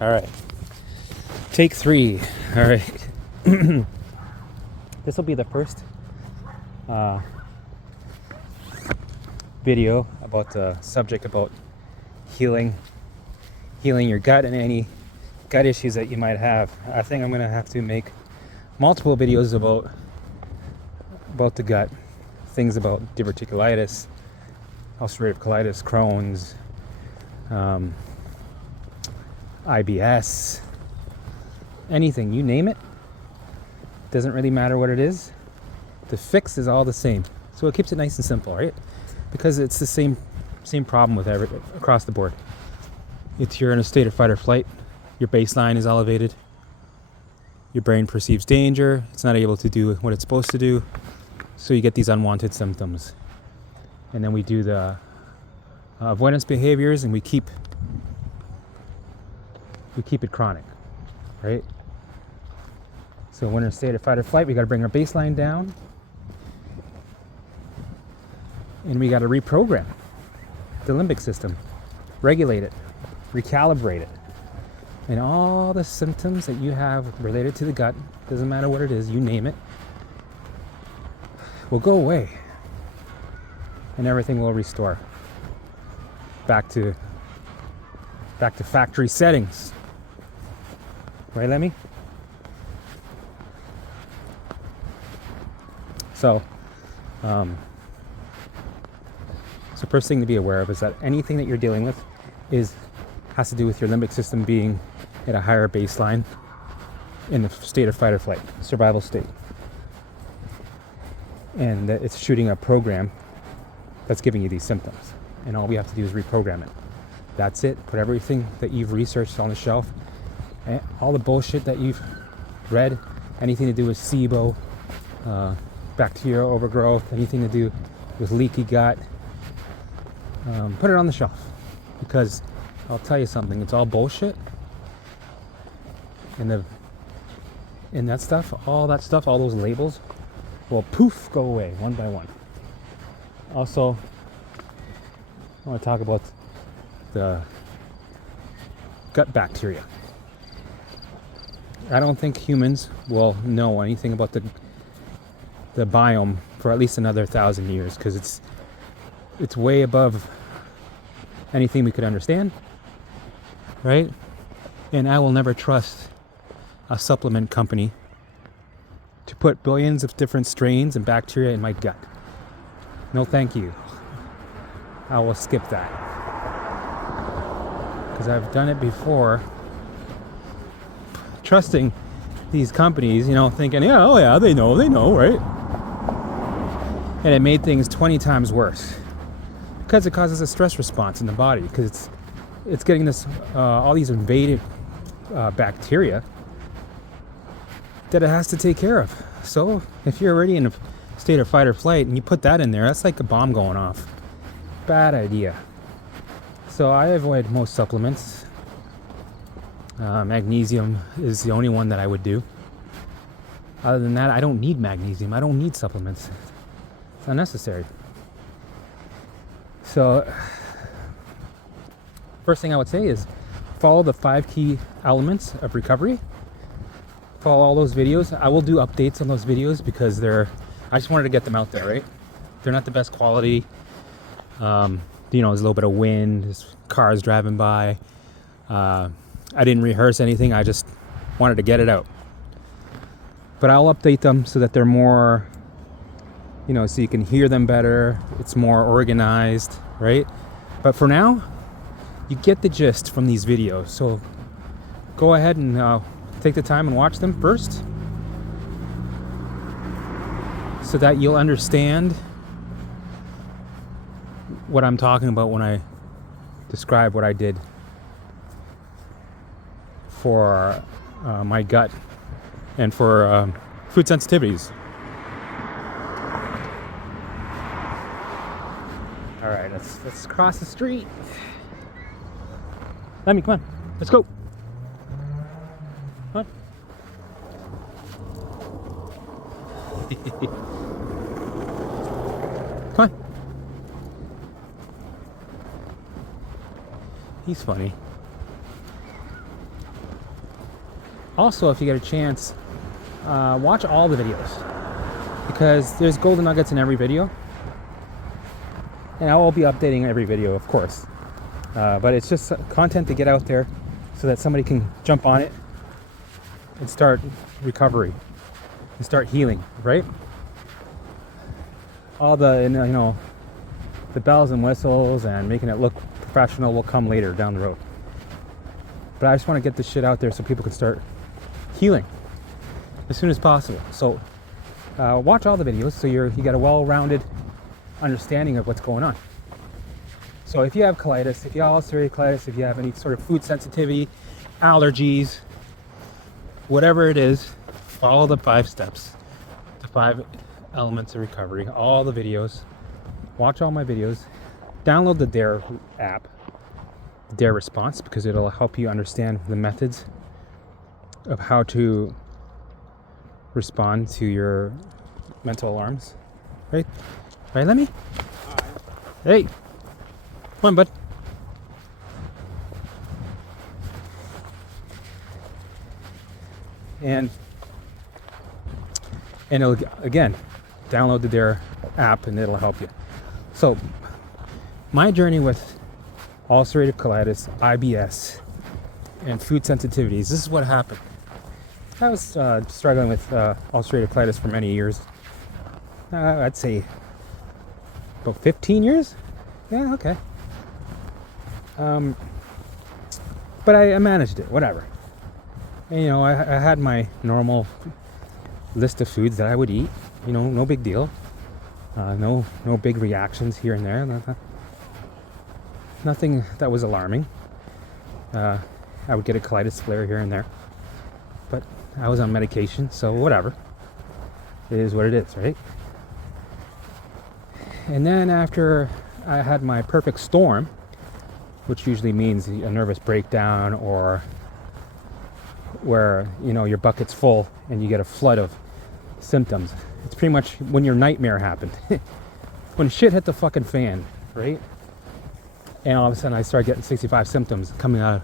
All right. Take 3. All right. This will be the first video about the subject about healing your gut and any gut issues that you might have. I think I'm going to have to make multiple videos about the gut, things about diverticulitis, ulcerative colitis, Crohn's, IBS, anything, you name it. Doesn't really matter what it is. The fix is all the same. So it keeps it nice and simple, right? Because it's the same problem with across the board. If you're in a state of fight or flight, your baseline is elevated. Your brain perceives danger. It's not able to do what it's supposed to do. So you get these unwanted symptoms. And then we do the avoidance behaviors, and we keep it chronic, right? So when we're in a state of fight or flight, we got to bring our baseline down, and we got to reprogram the limbic system, regulate it, recalibrate it, and all the symptoms that you have related to the gut, doesn't matter what it is, you name it, will go away, and everything will restore back to factory settings. Right, Lemmy? So first thing to be aware of is that anything that you're dealing with has to do with your limbic system being at a higher baseline in the state of fight or flight, survival state. And that it's shooting a program that's giving you these symptoms. And all we have to do is reprogram it. That's it. Put everything that you've researched on the shelf. All the bullshit that you've read, anything to do with SIBO, bacterial overgrowth, anything to do with leaky gut, put it on the shelf. Because I'll tell you something, it's all bullshit. And that stuff, all those labels will poof, go away one by one. Also, I want to talk about the gut bacteria. I don't think humans will know anything about the biome for at least another 1,000 years, because it's way above anything we could understand, right? And I will never trust a supplement company to put billions of different strains and bacteria in my gut. No, thank you. I will skip that, because I've done it before. Trusting these companies, thinking, yeah, they know, right? And it made things 20 times worse, because it causes a stress response in the body, because it's getting this all these invaded bacteria that it has to take care of. So if you're already in a state of fight or flight and you put that in there, that's like a bomb going off. Bad idea. So I avoid most supplements. Magnesium is the only one that I would do. Other than that, I don't need magnesium. I don't need supplements. It's unnecessary. So, first thing I would say is follow the 5 key elements of recovery. Follow all those videos. I will do updates on those videos because I just wanted to get them out there, right? They're not the best quality. There's a little bit of wind, there's cars driving by. I didn't rehearse anything. I just wanted to get it out. But I'll update them so that they're more, so you can hear them better. It's more organized, right? But for now, you get the gist from these videos. So go ahead and take the time and watch them first, so that you'll understand what I'm talking about when I describe what I did for my gut and for food sensitivities. All right, let's cross the street. Let me, come on, let's go. Come on. Come on. He's funny. Also, if you get a chance, watch all the videos, because there's golden nuggets in every video, and I will be updating every video, of course. But it's just content to get out there so that somebody can jump on it and start recovery and start healing, right? All the, you know, the bells and whistles and making it look professional will come later down the road. But I just want to get this shit out there so people can start healing as soon as possible. So watch all the videos so you get a well-rounded understanding of what's going on. So if you have colitis, if you have ulcerative colitis, if you have any sort of food sensitivity, allergies, whatever it is, follow the 5 steps, the 5 elements of recovery, all the videos, watch all my videos, download the DARE app, DARE response, because it'll help you understand the methods of how to respond to your mental alarms. Right, Lemmy? Hey, come on, bud. And it'll, again, download the DARE app and it'll help you. So my journey with ulcerative colitis, IBS, and food sensitivities, this is what happened. I was struggling with ulcerative colitis for many years. I'd say about 15 years. Yeah, okay. But I managed it, whatever. And, you know, I had my normal list of foods that I would eat. You know, no big deal. No big reactions here and there. Nothing that was alarming. I would get a colitis flare here and there. But I was on medication, so whatever. It is what it is, right? And then after I had my perfect storm, which usually means a nervous breakdown, or where, you know, your bucket's full and you get a flood of symptoms. It's pretty much when your nightmare happened. When shit hit the fucking fan, right? And all of a sudden I started getting 65 symptoms coming out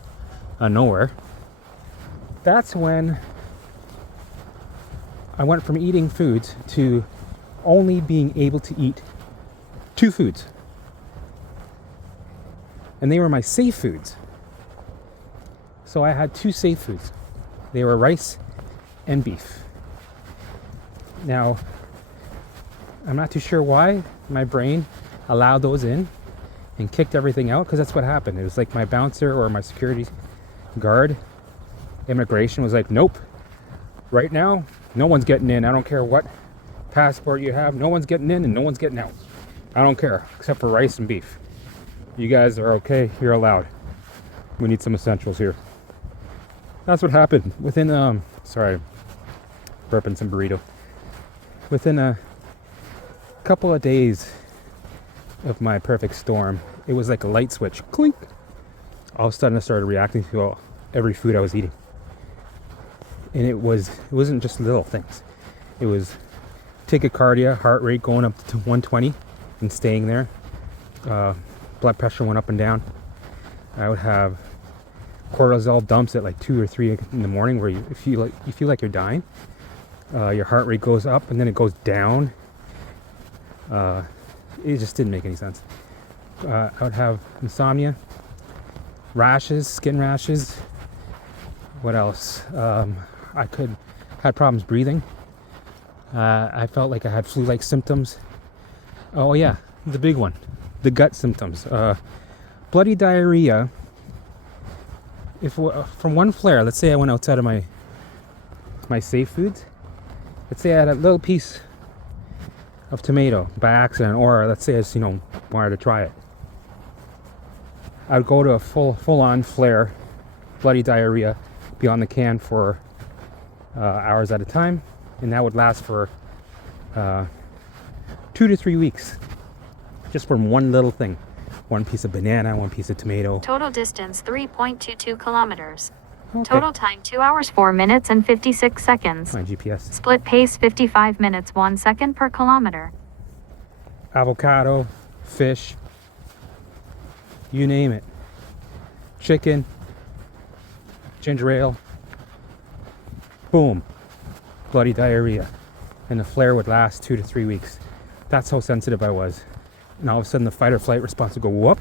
of nowhere. That's when I went from eating foods to only being able to eat 2 foods. And they were my safe foods. So I had 2 safe foods. They were rice and beef. Now, I'm not too sure why my brain allowed those in and kicked everything out, because that's what happened. It was like my bouncer or my security guard, immigration, was like, nope, right now, no one's getting in. I don't care what passport you have. No one's getting in and no one's getting out. I don't care, except for rice and beef. You guys are okay. You're allowed. We need some essentials here. That's what happened. Within, sorry, burping some burrito. Within a couple of days of my perfect storm, it was like a light switch. Clink! All of a sudden I started reacting to every food I was eating. And it wasn't just little things. It was tachycardia, heart rate going up to 120 and staying there. Blood pressure went up and down. I would have cortisol dumps at like 2 or 3 in the morning, where you feel like you're dying. Your heart rate goes up and then it goes down. It just didn't make any sense. I would have insomnia, rashes, skin rashes. What else? I had problems breathing. I felt like I had flu-like symptoms. Oh yeah, the big one, the gut symptoms. Bloody diarrhea. If from one flare, let's say I went outside of my safe foods. Let's say I had a little piece of tomato by accident, or let's say I just, wanted to try it. I would go to a full-on flare, bloody diarrhea, be on the can for hours at a time, and that would last for 2 to 3 weeks, just from one little thing. One piece of banana, one piece of tomato. Total distance 3.22 kilometers. Okay. Total time 2 hours 4 minutes and 56 seconds. My GPS. Split pace 55 minutes 1 second per kilometer. Avocado, fish, you name it. Chicken, ginger ale, boom, bloody diarrhea. And the flare would last 2 to 3 weeks. That's how sensitive I was. And all of a sudden the fight or flight response would go whoop,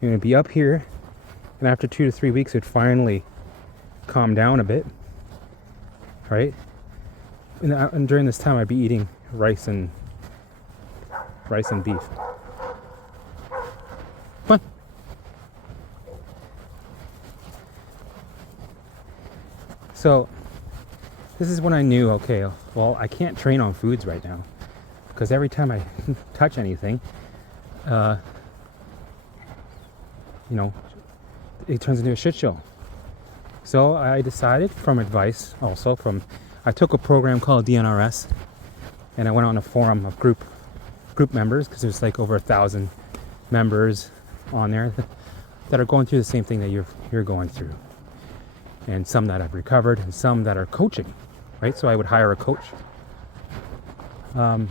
and it'd be up here. And after 2 to 3 weeks, it'd finally calm down a bit, right? And during this time, I'd be eating rice and beef. Come on. So this is when I knew, okay, well, I can't train on foods right now, because every time I touch anything, it turns into a shit show. So I decided, from advice also I took a program called DNRS, and I went on a forum of group members, because there's like over 1,000 members on there that are going through the same thing that you're going through, and some that have recovered, and some that are coaching, right? So I would hire a coach, and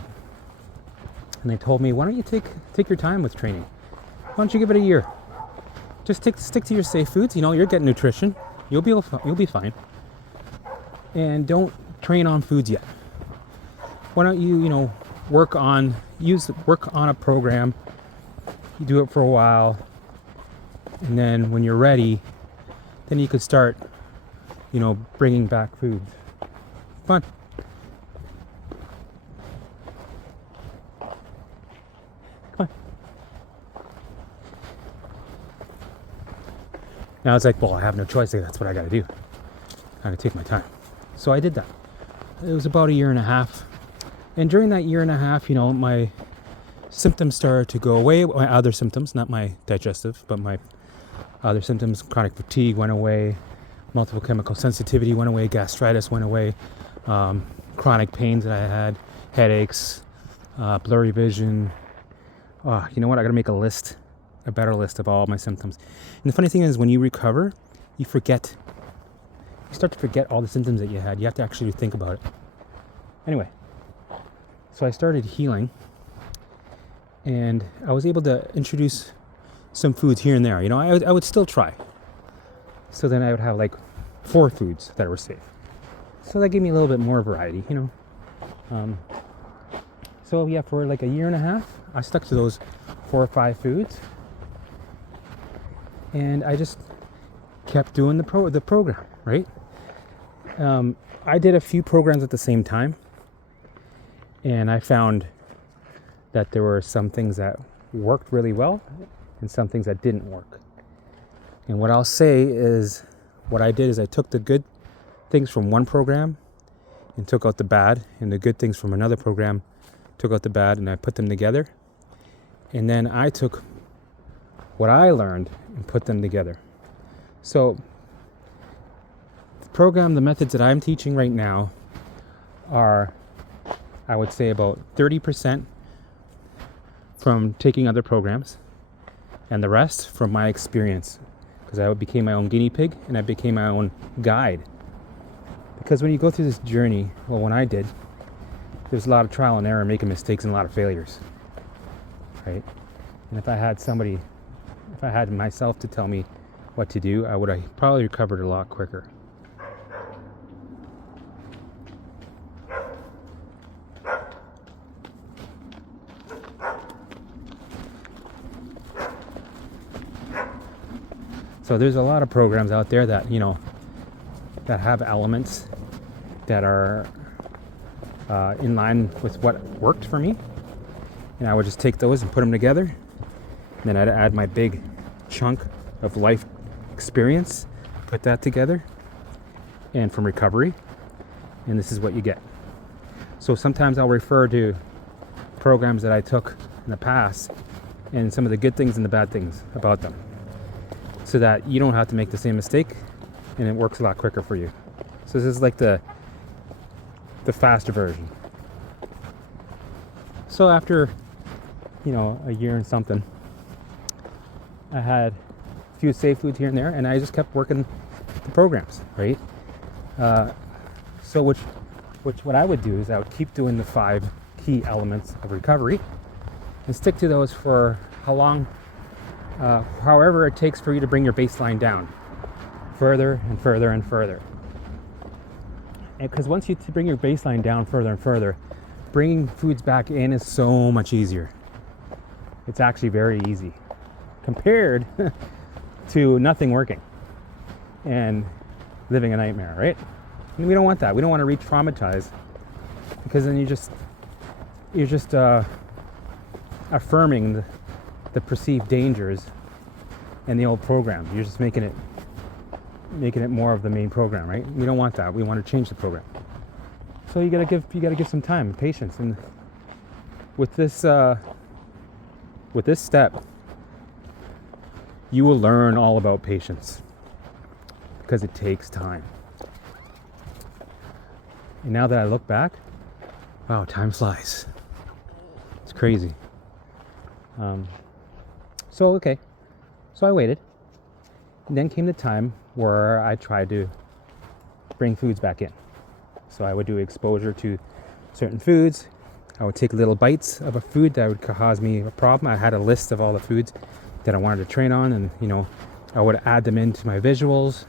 they told me, why don't you take your time with training? Why don't you give it a year? Just stick to your safe foods. You're getting nutrition. You'll be fine. And don't train on foods yet. Why don't you work on a program? You do it for a while, and then when you're ready, then you could start, bringing back foods. Come on. Come on. Now it's like, well, I have no choice. That's what I got to do. I got to take my time. So I did that. It was about 1.5 years. And during that 1.5 years, my symptoms started to go away. My other symptoms, not my digestive, but my other symptoms, chronic fatigue went away, multiple chemical sensitivity went away, gastritis went away, chronic pains that I had, headaches, blurry vision. You know what? I got to make a better list of all my symptoms. And the funny thing is, when you recover, you start to forget all the symptoms that you had. You have to actually think about it. Anyway, so I started healing, and I was able to introduce some foods here and there. I would still try. So then I would have like 4 foods that were safe. So that gave me a little bit more variety, So yeah, for like 1.5 years, I stuck to those 4 or 5 foods. And I just kept doing the program, right? I did a few programs at the same time, and I found that there were some things that worked really well and some things that didn't work. And what I'll say is, what I did is I took the good things from one program and took out the bad, and the good things from another program took out the bad, and I put them together. And then I took what I learned and put them together. So the methods that I'm teaching right now are, I would say, about 30% from taking other programs, and the rest from my experience, because I became my own guinea pig and I became my own guide. Because when you go through this journey, well, when I did, there's a lot of trial and error, making mistakes, and a lot of failures, right? And if I had myself to tell me what to do, I would have probably recovered a lot quicker. So there's a lot of programs out there that, that have elements that are in line with what worked for me. And I would just take those and put them together. And then I'd add my big chunk of life experience, put that together, and from recovery. And this is what you get. So sometimes I'll refer to programs that I took in the past and some of the good things and the bad things about them, so that you don't have to make the same mistake and it works a lot quicker for you. So this is like the faster version. So after, 1 year and something, I had a few safe foods here and there, and I just kept working the programs, right? So what I would do is I would keep doing the 5 key elements of recovery and stick to those for how long, however it takes for you to bring your baseline down further and further and further. because once you bring your baseline down further and further, bringing foods back in is so much easier. It's actually very easy compared to nothing working and living a nightmare, right? And we don't want that. We don't want to re-traumatize, because then you're just affirming the perceived dangers in the old program. You're just making it more of the main program, right? We don't want that. We want to change the program. So you gotta give some time and patience. And with this step, you will learn all about patience, because it takes time. And now that I look back, wow, time flies. It's crazy. So I waited. And then came the time where I tried to bring foods back in. So I would do exposure to certain foods. I would take little bites of a food that would cause me a problem. I had a list of all the foods that I wanted to train on, and I would add them into my visuals,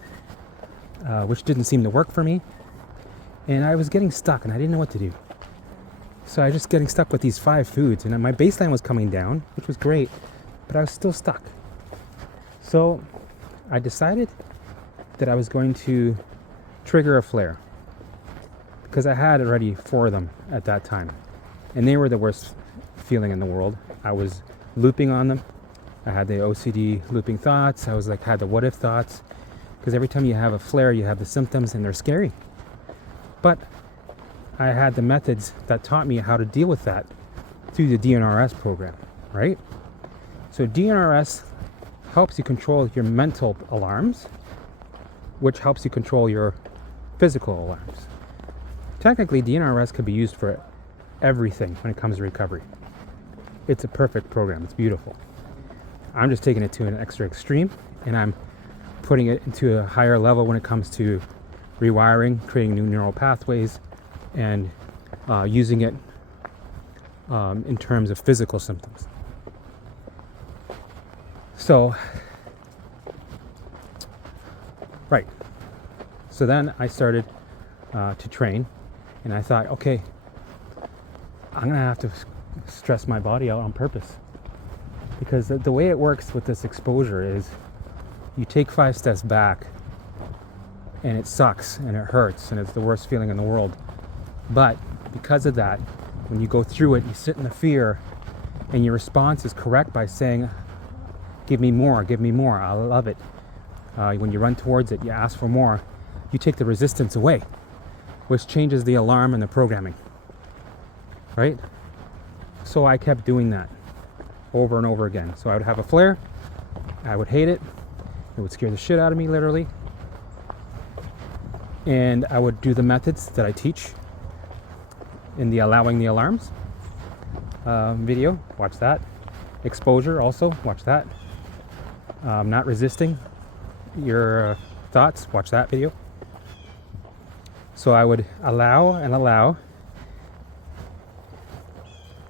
which didn't seem to work for me. And I was getting stuck, and I didn't know what to do. So I was just getting stuck with these 5 foods, and my baseline was coming down, which was great, but I was still stuck. So I decided that I was going to trigger a flare, because I had already 4 of them at that time, and they were the worst feeling in the world. I was looping on them. I had the OCD looping thoughts. I was like, had the what if thoughts, because every time you have a flare, you have the symptoms, and they're scary. But I had the methods that taught me how to deal with that through the DNRS program, right? So DNRS helps you control your mental alarms, which helps you control your physical alarms. Technically, DNRS could be used for everything when it comes to recovery. It's a perfect program. It's beautiful. I'm just taking it to an extra extreme, and I'm putting it into a higher level when it comes to rewiring, creating new neural pathways, and using it in terms of physical symptoms. So, right. So then I started to train, and I thought, okay, I'm gonna have to stress my body out on purpose, because the way it works with this exposure is you take 5 steps back, and it sucks and it hurts and it's the worst feeling in the world. But because of that, when you go through it, you sit in the fear, and your response is correct by saying, give me more, I love it. When you run towards it, you ask for more, you take the resistance away, which changes the alarm and the programming, right? So I kept doing that over and over again. So I would have a flare, I would hate it, it would scare the shit out of me, literally. And I would do the methods that I teach in the allowing the alarms video, watch that. Exposure also, watch that. Not resisting your thoughts, watch that video. So I would allow,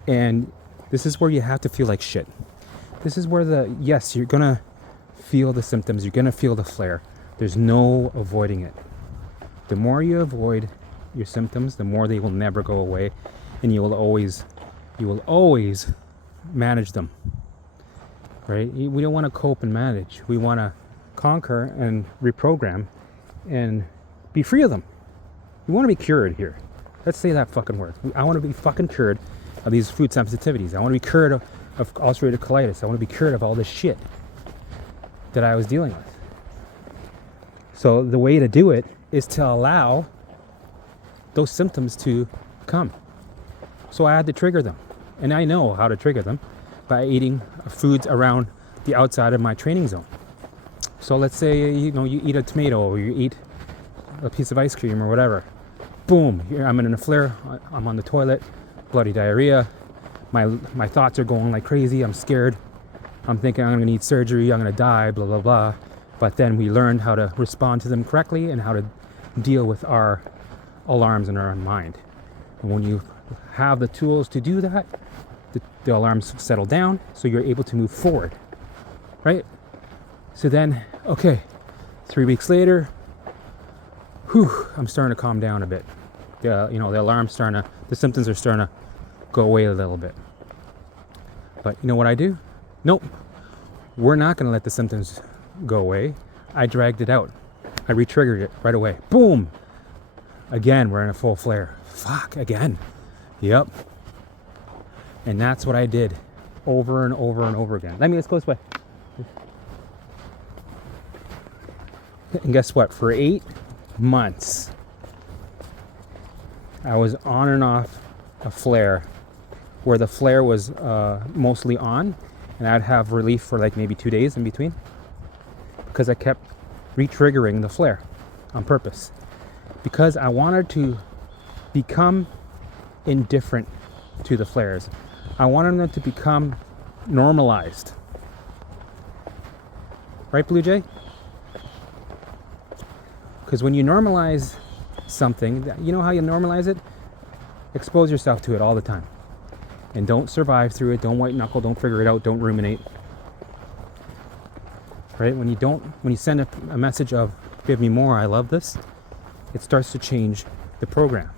and this is where you have to feel like shit. This is where yes, you're gonna feel the symptoms, you're gonna feel the flare. There's no avoiding it. The more you avoid your symptoms, the more they will never go away, and you will always manage them, right? We don't want to cope and manage. We want to conquer and reprogram and be free of them. We want to be cured here. Let's say that fucking word. I want to be fucking cured of these food sensitivities. I want to be cured of ulcerative colitis. I want to be cured of all this shit that I was dealing with. So the way to do it is to allow those symptoms to come. So I had to trigger them. And I know how to trigger them by eating foods around the outside of my training zone. So let's say you eat a tomato, or you eat a piece of ice cream or whatever. Boom, here I'm in a flare, I'm on the toilet, bloody diarrhea. My thoughts are going like crazy, I'm scared. I'm thinking I'm gonna need surgery, I'm gonna die, blah, blah, blah. But then we learned how to respond to them correctly and how to deal with our alarms in our own mind. And when you have the tools to do that, the alarms settle down, so you're able to move forward, right? So then, okay, 3 weeks later, I'm starting to calm down a bit. The the symptoms are starting to go away a little bit. But you know what I do? Nope. We're not going to let the symptoms go away. I dragged it out. I re-triggered it right away. Boom! Again, we're in a full flare. Fuck, again. Yep. And that's what I did over and over and over again. Let's go this way. And guess what? For 8 months, I was on and off a flare where the flare was mostly on, and I'd have relief for like maybe 2 days in between because I kept re-triggering the flare on purpose because I wanted to become indifferent to the flares. I wanted them to become normalized. Right, Blue Jay? Because when you normalize something, you know how you normalize it? Expose yourself to it all the time. And don't survive through it. Don't white knuckle. Don't figure it out. Don't ruminate. Right? When you send a message of give me more, I love this, it starts to change the program.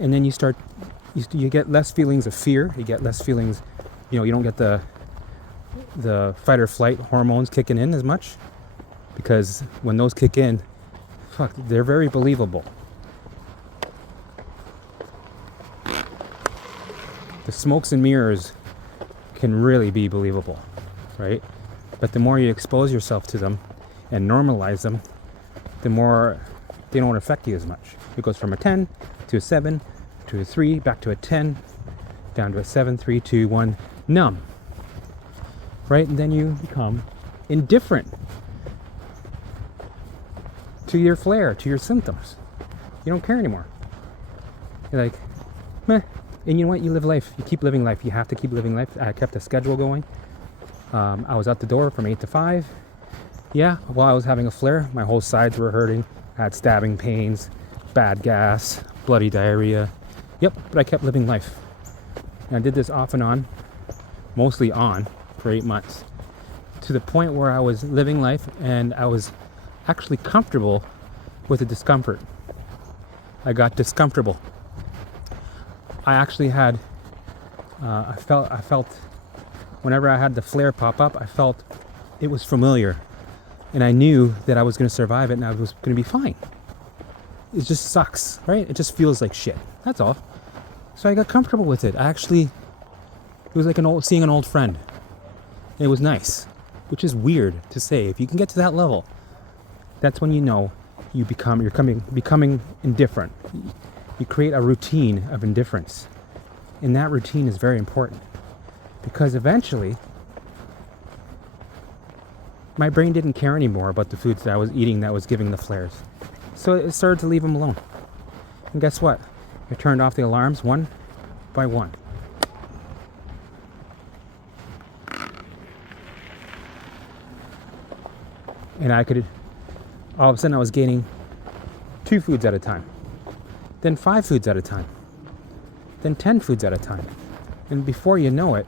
And then you get less feelings of fear. You get less feelings, you don't get the fight or flight hormones kicking in as much, because when those kick in, they're very believable. The smokes and mirrors can really be believable, right? But the more you expose yourself to them and normalize them, the more they don't affect you as much. It goes from a 10 to a 7 to a 3, back to a 10, down to a 7, 3, 2, 1, numb. Right? And then you become indifferent to your flare, to your symptoms. You don't care anymore. You're like, meh. And you know what? You live life. You keep living life. You have to keep living life. I kept a schedule going. I was out the door from 8 to 5. Yeah, while I was having a flare, my whole sides were hurting. I had stabbing pains, bad gas, bloody diarrhea. Yep, but I kept living life. And I did this off and on, mostly on, for 8 months. To the point where I was living life and I was actually comfortable with the discomfort. I got discomfortable. I actually had, I felt, whenever I had the flare pop up, I felt it was familiar. And I knew that I was going to survive it and I was going to be fine. It just sucks, right? It just feels like shit. That's all. So I got comfortable with it. It was like seeing an old friend. And it was nice, which is weird to say. If you can get to that level, that's when you know you're becoming indifferent. You create a routine of indifference. And that routine is very important. Because eventually, my brain didn't care anymore about the foods that I was eating that was giving the flares. So it started to leave them alone. And guess what? I turned off the alarms one by one. And all of a sudden I was gaining 2 foods at a time. Then 5 foods at a time. Then 10 foods at a time. And before you know it,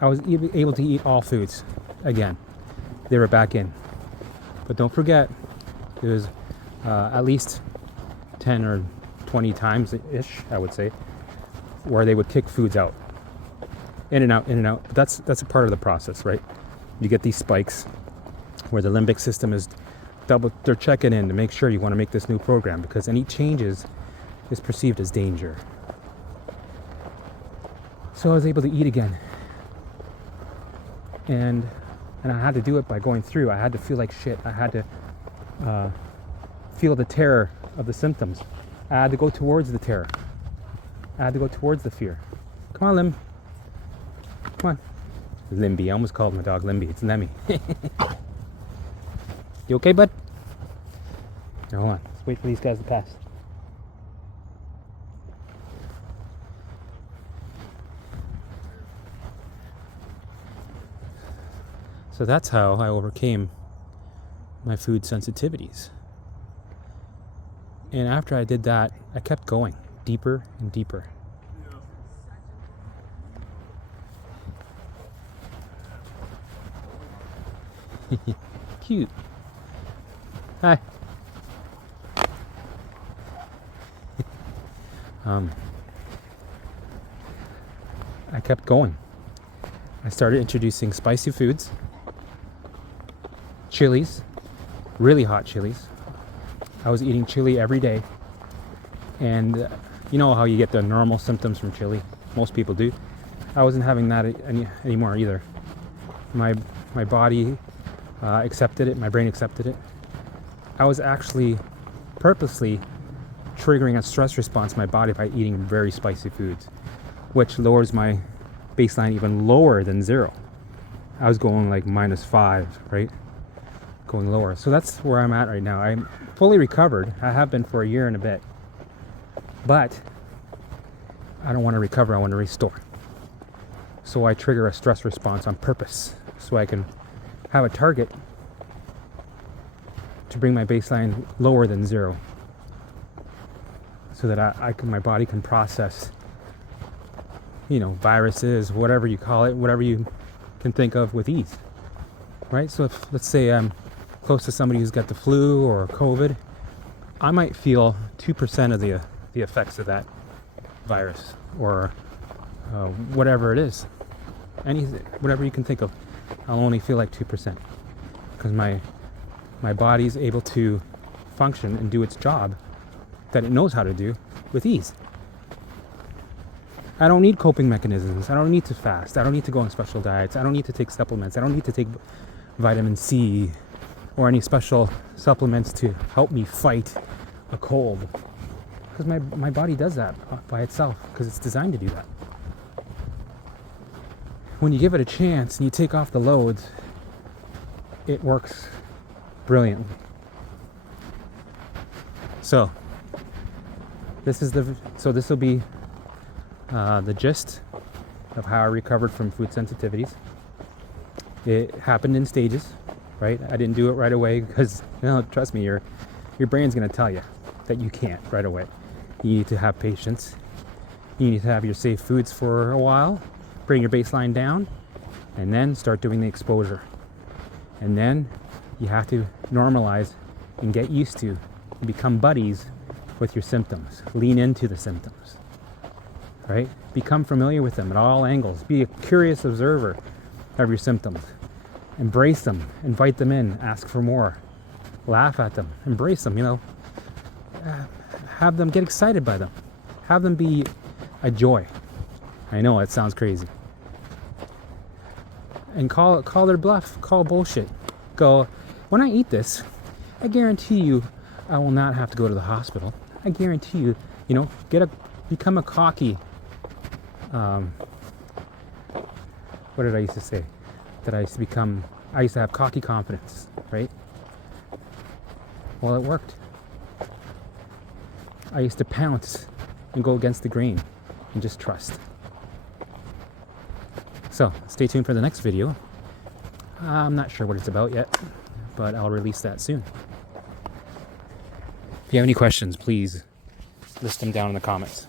I was able to eat all foods again. They were back in. But don't forget, it was at least 10 or 20 times-ish, I would say, where they would kick foods out. In and out, in and out. But that's a part of the process, right? You get these spikes where the limbic system is they're checking in to make sure you want to make this new program, because any changes is perceived as danger. So I was able to eat again. And I had to do it by going through. I had to feel like shit. I had to feel the terror of the symptoms. I had to go towards the terror. I had to go towards the fear. Come on, Lim. Come on. Limby. I almost called my dog Limby. It's Lemmy. You okay, bud? Here, hold on. Let's wait for these guys to pass. So that's how I overcame my food sensitivities. And after I did that, I kept going deeper and deeper. Cute. Hi. I kept going. I started introducing spicy foods, chilies, really hot chilies. I was eating chili every day. And you know how you get the normal symptoms from chili? Most people do. I wasn't having that anymore either. My body accepted it. My brain accepted it. I was actually purposely triggering a stress response in my body by eating very spicy foods, which lowers my baseline even lower than 0. I was going like -5, right? Going lower. So that's where I'm at right now. I'm fully recovered. I have been for a year and a bit. But I don't want to recover, I want to restore. So I trigger a stress response on purpose so I can have a target to bring my baseline lower than 0. So that my body can process, viruses, whatever you call it, whatever you can think of with ease. Right? So if, let's say I'm close to somebody who's got the flu or COVID, I might feel 2% of the effects of that virus or whatever it is. Whatever you can think of, I'll only feel like 2% because my body's able to function and do its job that it knows how to do with ease. I don't need coping mechanisms. I don't need to fast. I don't need to go on special diets. I don't need to take supplements. I don't need to take vitamin C or any special supplements to help me fight a cold. Because my body does that by itself because it's designed to do that. When you give it a chance and you take off the loads, it works brilliantly. So this will be the gist of how I recovered from food sensitivities. It happened in stages, right? I didn't do it right away because, trust me, your brain's going to tell you that you can't right away. You need to have patience. You need to have your safe foods for a while, bring your baseline down, and then start doing the exposure. And then you have to normalize and get used to and become buddies with your symptoms. Lean into the symptoms, right? Become familiar with them at all angles. Be a curious observer of your symptoms. Embrace them, invite them in, ask for more, laugh at them, embrace them, have them, get excited by them, have them be a joy. I know it sounds crazy. And call their bluff, call bullshit. Go, when I eat this, I guarantee you I will not have to go to the hospital. I guarantee you, become a cocky, what did I used to say? That I used to have cocky confidence, right? Well, it worked. I used to pounce and go against the grain and just trust. So stay tuned for the next video. I'm not sure what it's about yet, but I'll release that soon. If you have any questions, please list them down in the comments.